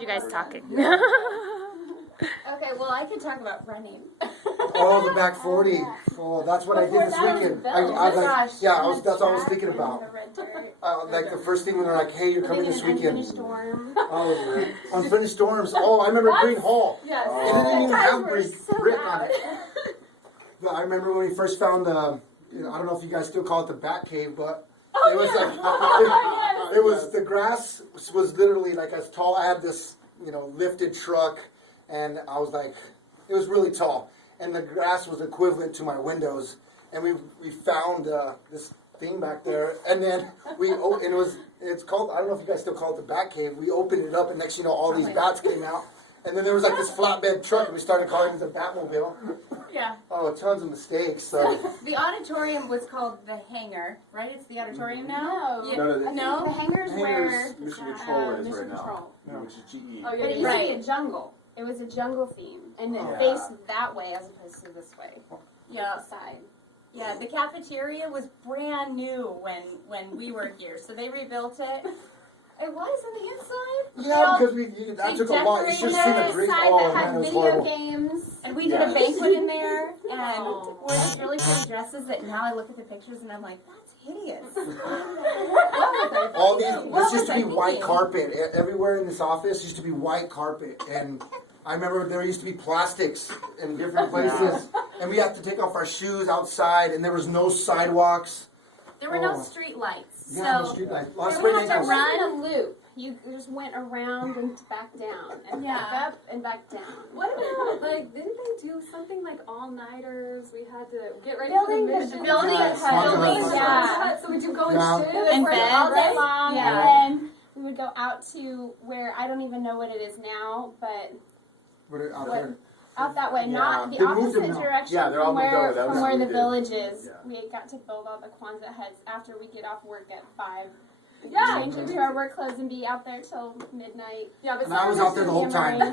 You guys talking? Okay, well, I could talk about running. Oh, the back 40. Oh, that's what I did this weekend. I was like, yeah, that's what I was thinking about. Like the first thing when they're like, hey, you're coming this weekend. Oh, Unfinished Storms. Oh, I remember Green Hall. Yes. And it didn't even have brick on it. But I remember when we first found I don't know if you guys still call it the Bat Cave, but it was like, it was, the grass was literally like as tall. I had this, lifted truck, and I was like, it was really tall. And the grass was equivalent to my windows. And we found this thing back there, and then it's called, I don't know if you guys still call it the Bat Cave. We opened it up, and next thing you know, all these bats came out. And then there was like this flatbed truck, and we started calling it the Batmobile. Yeah. Oh, tons of mistakes. So the auditorium was called the Hangar, right? It's the auditorium now? No. The Hangar's where Mission Control is Mission right Control. now, which is GE. Oh, yeah, but it used to be a jungle. It was a jungle theme, and it faced that way as opposed to this way. Yeah. Side. Yeah, the cafeteria was brand new when we were here, so they rebuilt it. It was on the inside. yeah, because that took a while. You should have seen the green. Oh man, it was horrible. Games, and we did a banquet in there, and wore these really pretty dresses that now I look at the pictures and I'm like, that's hideous. All these, this used to be white carpet. Everywhere in this office used to be white carpet, and I remember there used to be plastics in different places, and we had to take off our shoes outside, and there was no sidewalks. There were no street lights. Yeah, so no street lights. Lots of you had to ankles. run a loop. You just went around and back down, and back up and back down. What about, didn't they do something like all-nighters? We had to get ready Building for the mission. building So we do go and We shit. would work all day long, Yeah. and then we would go out to where, I don't even know what it is now, but Out there. out that way, not the They moved opposite them now. direction Yeah, they're all from moved where over. That was from where what the we did. village is. Yeah. We got to build all the Kwanzaa heads after we get off work at 5. Yeah. Change into our work clothes and be out there till midnight. Yeah, but And I was out there the whole time. I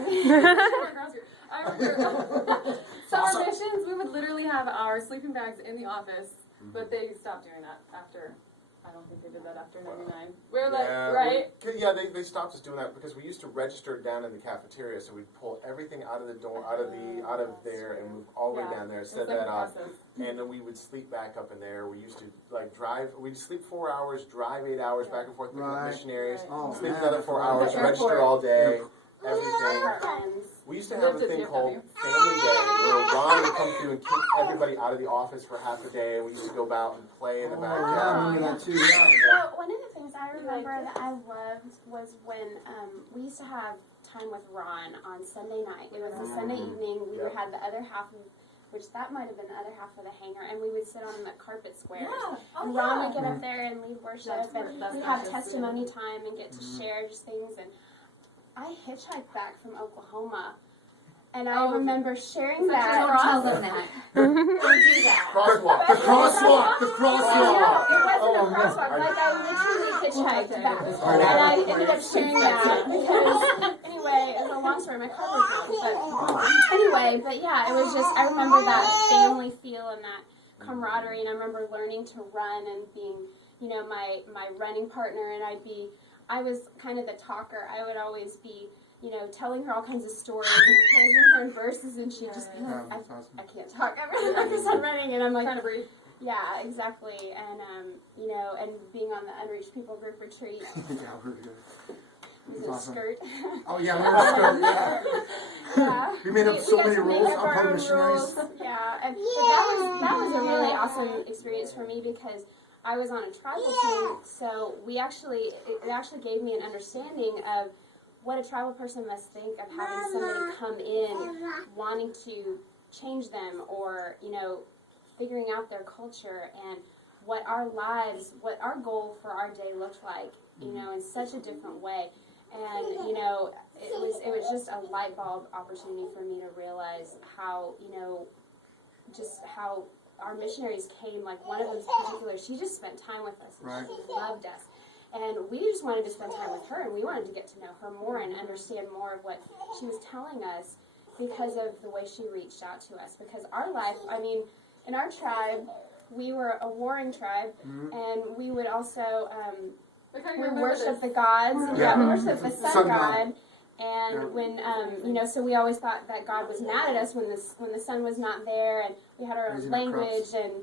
remember summer missions, we would literally have our sleeping bags in the office, but they stopped doing that after. I don't think they did that after 99. We're like, right? They stopped us doing that because we used to register down in the cafeteria, so we'd pull everything out of the door, out of there, and move all the way down there, set that up, and then we would sleep back up in there. We used to drive. We'd sleep 4 hours, drive 8 hours back and forth with the missionaries, sleep another 4 hours, register all day, everything. We used to have a thing called Family Day, where Ron would come through and kick everybody out of the office for half a day, and we used to go out and play in the backyard. Yeah, I remember that too. Yeah. Well, one of the things I remember that I loved was when we used to have time with Ron on Sunday night. It was a Sunday evening. We had the other half of, which that might have been the other half of the hangar, and we would sit on the carpet squares. And Ron would get up there and lead worship, and we'd have testimony time and get to share just things. And I hitchhiked back from Oklahoma, and I remember sharing that. Don't tell them that. Don't do that. Crosswalk. The crosswalk. The No, crosswalk. it wasn't a crosswalk. Like, I literally hitchhiked back. And I ended up sharing that because, anyway, it was a long story. My car was wrong. But anyway, it was just, I remember that family feel and that camaraderie. And I remember learning to run and being, my running partner. And I was kind of the talker. I would always be, telling her all kinds of stories and encouraging her in verses, and she'd just be like, I can't talk. I'm really focused on running, and I'm like, Trying to breathe. yeah, exactly. And, and being on the Unreached People group retreat. Yeah, we're good. Was it Awesome. skirt? Oh yeah, we were skirt. Yeah. Yeah. We made up so got many to make rules. up I'm our part of own missionaries. rules. Yeah, and but that was a really awesome experience for me because I was on a tribal team, so it actually gave me an understanding of what a tribal person must think of having somebody come in wanting to change them or, figuring out their culture and what our lives, what our goal for our day looked like, in such a different way. And, it was just a light bulb opportunity for me to realize how, just how our missionaries came, like one of them in particular, she just spent time with us and she loved us. And we just wanted to spend time with her, and we wanted to get to know her more and understand more of what she was telling us because of the way she reached out to us. Because our life, in our tribe, we were a warring tribe, and we would also we worship the gods. We worship the sun god. And when so we always thought that God was mad at us when the sun was not there, and we had our own Raising up language, crops. and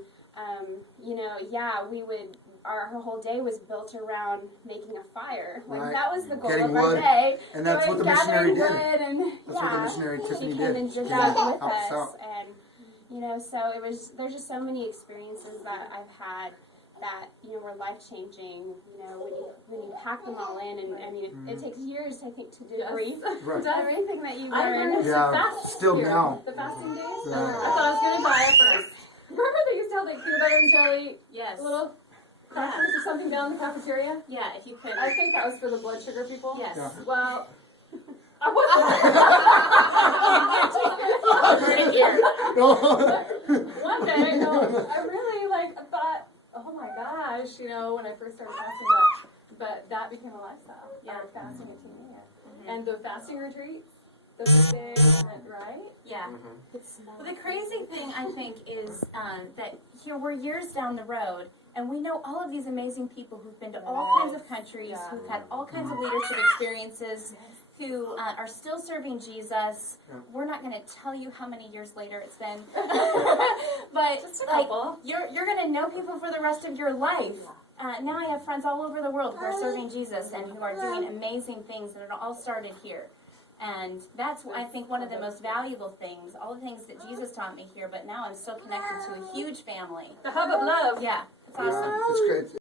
we would. Our whole day was built around making a fire. Like Right. that was the goal Getting of our wood. day. And that's what the Gathering missionary did. wood and That's what the missionary she Tiffany came did. and did She that helped with us us, out. and so there's just so many experiences that I've had that were life changing. When you pack them all in, and I mean it takes years I think to debrief Right. everything that you I learn. learned Yeah, to fast still here. now. The fasting days. Yeah. I thought I was gonna die at first. Remember they used to have like peanut butter and jelly Yes. little crackers or something down in the cafeteria? Yeah, if you could. I think that was for the blood sugar people. Yes. Yeah. Well, I wasn't. Heard it here. One day, I really thought, oh my gosh, when I first started fasting, but that became a lifestyle. Yeah. Fasting at Teen Mayor. Mhm. And the fasting retreats, the birthday, right? Yeah. Mm-hmm. Well, the crazy thing I think is that here we're years down the road, and we know all of these amazing people who've been to all kinds of countries, Yeah. who've had all kinds of leadership experiences, who are still serving Jesus. Yeah. We're not going to tell you how many years later it's been, but Just a like couple. you're going to know people for the rest of your life. Now I have friends all over the world who are serving Jesus and who are doing amazing things, and it all started here. And that's, I think, one of the most valuable things, all the things that Jesus taught me here, but now I'm still connected to a huge family. The hub of love. Yeah, it's awesome. Yeah, it's great.